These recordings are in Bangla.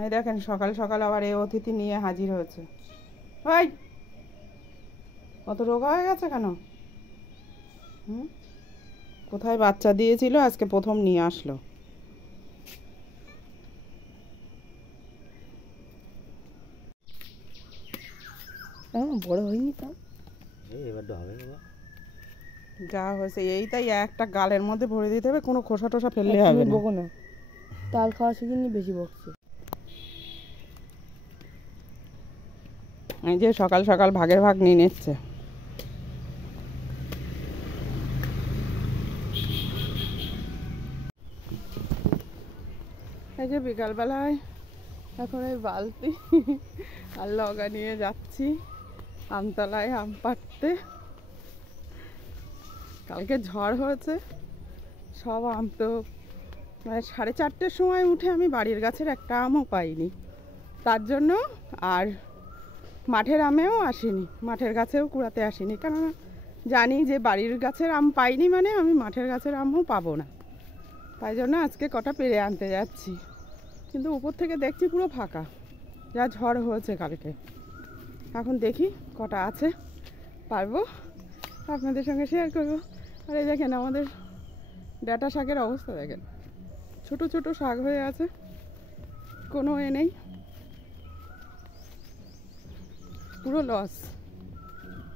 এই দেখেন সকাল সকাল আবার এই অতিথি নিয়ে হাজির হয়েছে। ভাই কত রোগা হয়ে গেছে কেন? হুম, কোথায় বাচ্চা দিয়েছিল, আজকে প্রথম নিয়ে আসলো। বড় হয়নি তো, এবার হবে বাবা। যা হয়েছে এই তাই একটা গালের মধ্যে ভরে দিতে হবে, কোনো খোসা টোসা ফেললে হবে না। বকো না, তাল খাওয়া শিখিনি, বেশি বকছে। এই যে সকাল সকাল ভাগের ভাগ নিয়ে নিচ্ছে। এই যে বিকালবেলায় এখন এই বালতি আর লগা নিয়ে যাচ্ছি আমতলায় আম পাড়তে। কালকে ঝড় হয়েছে, সব আম তো মানে 4:30-র সময় উঠে আমি বাড়ির গাছের একটা আমও পাইনি, তার জন্য আর মাঠের আমেও আসিনি, মাঠের গাছেও কুড়াতে আসিনি, কেননা জানি যে বাড়ির গাছের আম পাইনি মানে আমি মাঠের গাছের আমও পাবো না। তাই জন্য আজকে কটা পেরে আনতে যাচ্ছি, কিন্তু উপর থেকে দেখছি পুরো ফাঁকা, যা ঝড় হয়েছে কালকে। এখন দেখি কটা আছে, পারবো আপনাদের সঙ্গে শেয়ার করবো। আর এই দেখেন আমাদের ডাঁটা শাকের অবস্থা দেখেন, ছোট ছোট শাক হয়ে আছে, কোনো এ নেই, পুরো লস।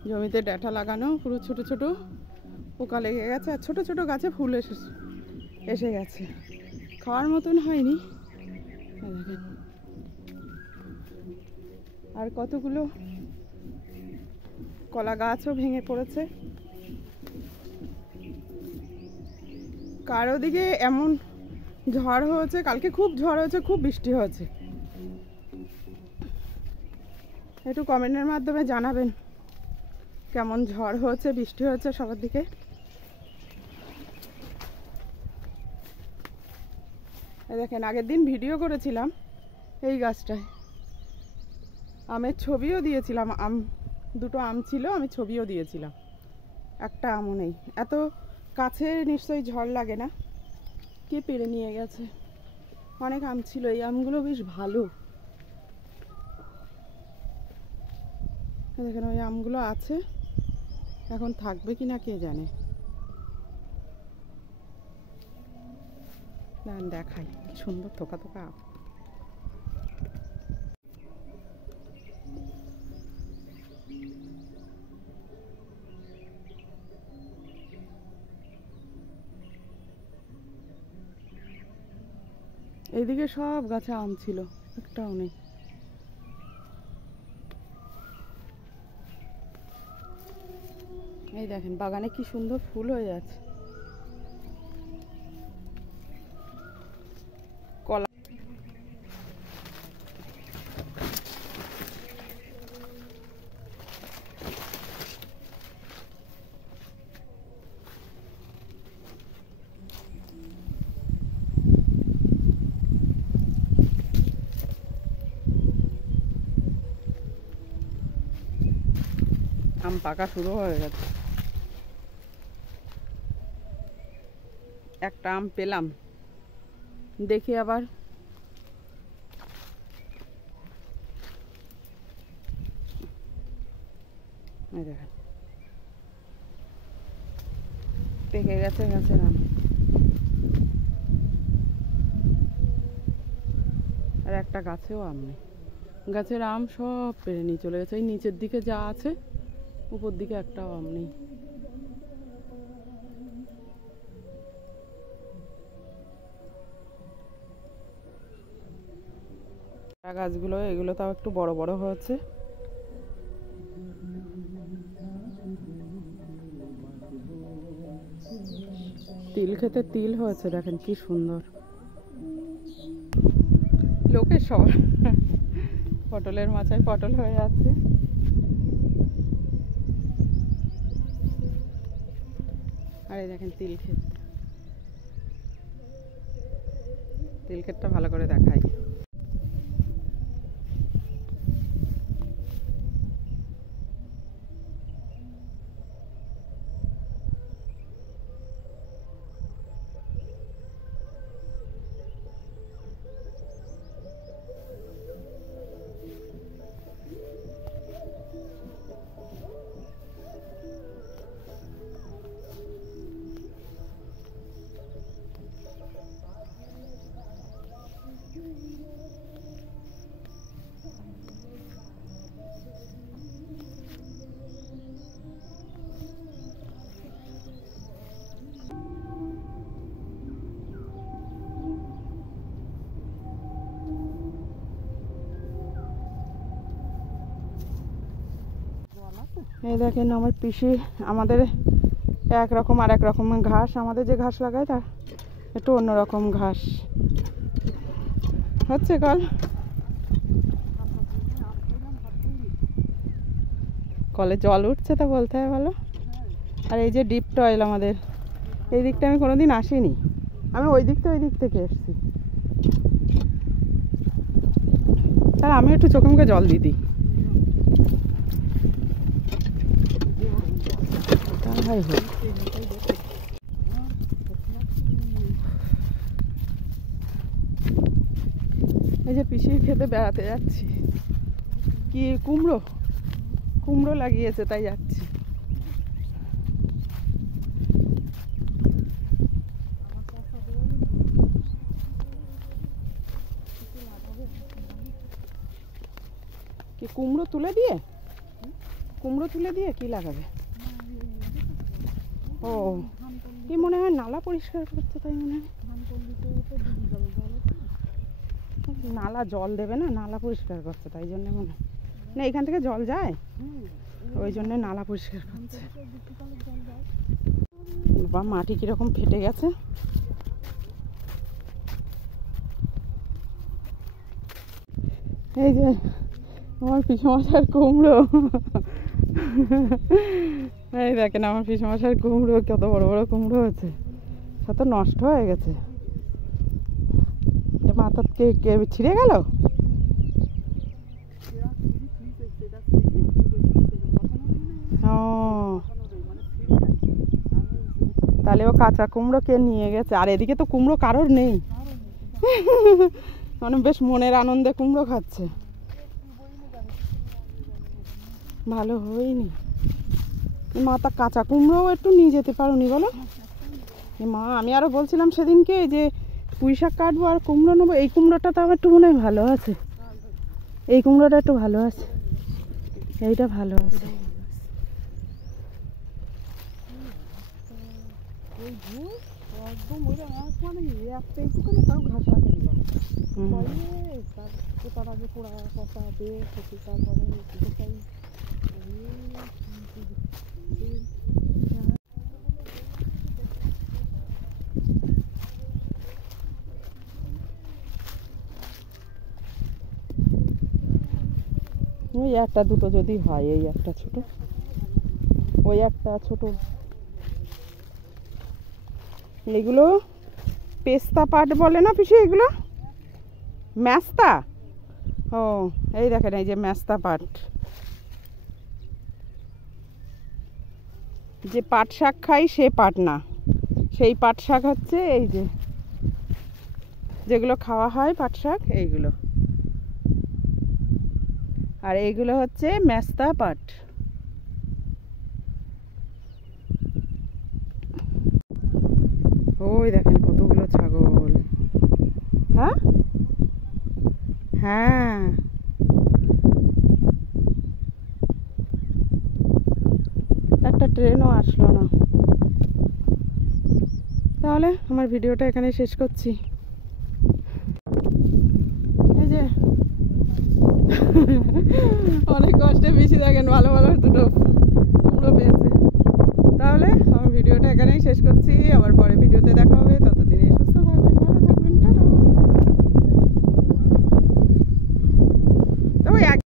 জমিতে ডাঁটা লাগানো পুরো ছোট ছোট, পোকা লেগে গেছে, আর ছোট ছোট গাছে ফুল এসে গেছে, খাওয়ার মতন হয়নি। দেখেন আর কতগুলো কলা গাছও ভেঙে পড়েছে। কারো দিকে এমন ঝড় হয়েছে, কালকে খুব ঝড় হয়েছে, খুব বৃষ্টি হয়েছে, একটু কমেন্টের মাধ্যমে জানাবেন কেমন ঝড় হয়েছে, বৃষ্টি হয়েছে সবার দিকে। দেখেন আগের দিন ভিডিও করেছিলাম এই গাছটায়, আমের ছবিও দিয়েছিলাম, আম দুটো আম ছিল, আমি ছবিও দিয়েছিলাম, একটা আমও নেই। এত কাছে নিশ্চয়ই ঝড় লাগে না, কে পেরে নিয়ে গেছে। অনেক আম ছিল, এই আমগুলো বেশ ভালো। দেখেন ওই আমগুলো আছে, এখন থাকবে কি না কে জানে। দেখাই কি সুন্দর থোকা থোকা আম। এইদিকে সব গাছে আম ছিল, একটাও নেই। এই দেখেন বাগানে কি সুন্দর ফুল হয়ে আছে। কলা আম পাকা শুরু হয়ে গেছে। একটা আম পেলাম, দেখি আবার দেখেন পেকে গেছে গাছের আম। আর একটা গাছেও আম নেই, গাছের আম সব পেরে নিয়ে চলে গেছে। এই নিচের দিকে যা আছে, উপর দিকে একটাও আম নেই। গাছগুলো এগুলো তাও একটু বড় বড় হয়েছে। তিল খেতে তিল হয়েছে, দেখেন কি সুন্দর। লোকে সব পটলের মাচায় পটল হয়ে যাচ্ছে। আর এই দেখেন তিল ক্ষেত, তিল ক্ষেতটা ভালো করে দেখাই। এই দেখেন আমার পিসি আমাদের একরকম আর এক রকম ঘাস, আমাদের যে ঘাস লাগায় তার একটু অন্যরকম ঘাস হচ্ছে। কল কলে জল উঠছে তা বলতে হয় ভালো। আর এই যে ডিপ টয়েল আমাদের এই দিকটা আমি কোনোদিন আসিনি, আমি ওই দিক থেকে এসেছি। তাহলে আমি একটু চোখে মুখে জল দিই। এই যে পিসির খেতে বেড়াতে যাচ্ছি। কি কুমড়ো লাগিয়েছে তাই যাচ্ছি। কি কুমড়ো তুলে দিয়ে কি লাগাবে? ও কি মনে হয় নালা পরিষ্কার করছে তাই মনে হয়। নালা জল দেবে না, নালা পরিষ্কার করছে তাই জন্য মনে হয়। না এখান থেকে জল যায়, ওই জন্য নালা পরিষ্কার করছে। বা মাটি কিরকম ফেটে গেছে। এই যে আমার পিসমশার কুমড়ো, এই দেখেন আমার পিসমশার কুমড়ো কত বড় বড় কুমড়ো হয়েছে, সব তো নষ্ট হয়ে গেছে। মাথা কে ছিঁড়ে গেল? ও তাহলে ও কাঁচা কুমড়ো কে নিয়ে গেছে। আর এদিকে তো কুমড়ো কারোর নেই, মানে বেশ মনের আনন্দে কুমড়ো খাচ্ছে। ভালো হয়নি মা, তা কাঁচা কুমড়োও একটু নিয়ে যেতে পারোনি বলো? মা আমি আরো বলছিলাম সেদিনকে যে পুঁই শাক কাটবো আর কুমড়ো নেবো, এই কুমড়োটা তো আমার একটু মনে হয় ভালো আছে, এই কুমড়োটা একটু ভালো আছে, এইটা ভালো আছে। ওই একটা দুটো যদি হয়, এই একটা ছোট, ওই একটা ছোট। এগুলো পেস্তা পাট বলে না পিসি? এগুলো মেস্তা। ও এই দেখেন এই যে মেস্তা পাট, যে পাট শাক খাই সে পাট না, সেই পাট শাক হচ্ছে এই যে যেগুলো খাওয়া হয় পাট শাক এইগুলো, আর এইগুলো হচ্ছে মেস্তা পাট। ওই দেখেন কতগুলো ছাগল। হ্যাঁ হ্যাঁ একটা ট্রেনও আসলো না। তাহলে আমার ভিডিওটা এখানে শেষ করছি। এই যে অনেক কষ্টে বেশি দেখেন ভালো ভালো দুটো কুমড়ো পেয়েছে। তাহলে আমার ভিডিওটা এখানেই শেষ করছি, আবার পরে ভিডিওতে দেখা হবে।